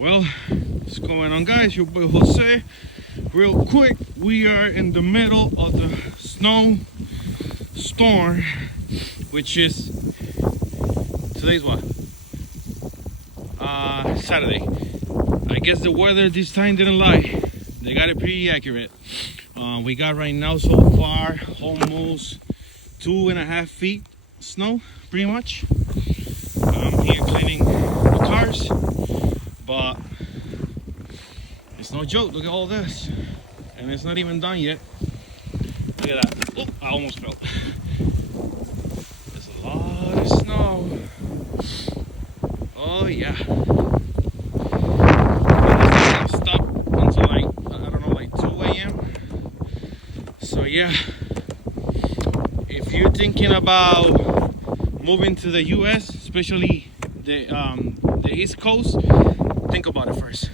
Well, what's going on, guys? Your boy Jose. Real quick, we are in the middle of the snow storm, which is today's what? Saturday. I guess the weather this time didn't lie. They got it pretty accurate. We got right now so far almost 2.5 feet snow, pretty much. I'm here cleaning the cars, but it's no joke. Look at all this, and it's not even done yet. Look at that. Oh, I almost fell. There's a lot of snow. Oh yeah. And it's not gonna stop until like, I don't know, like 2 a.m. So yeah, if you're thinking about moving to the US, especially the East Coast, think about it first.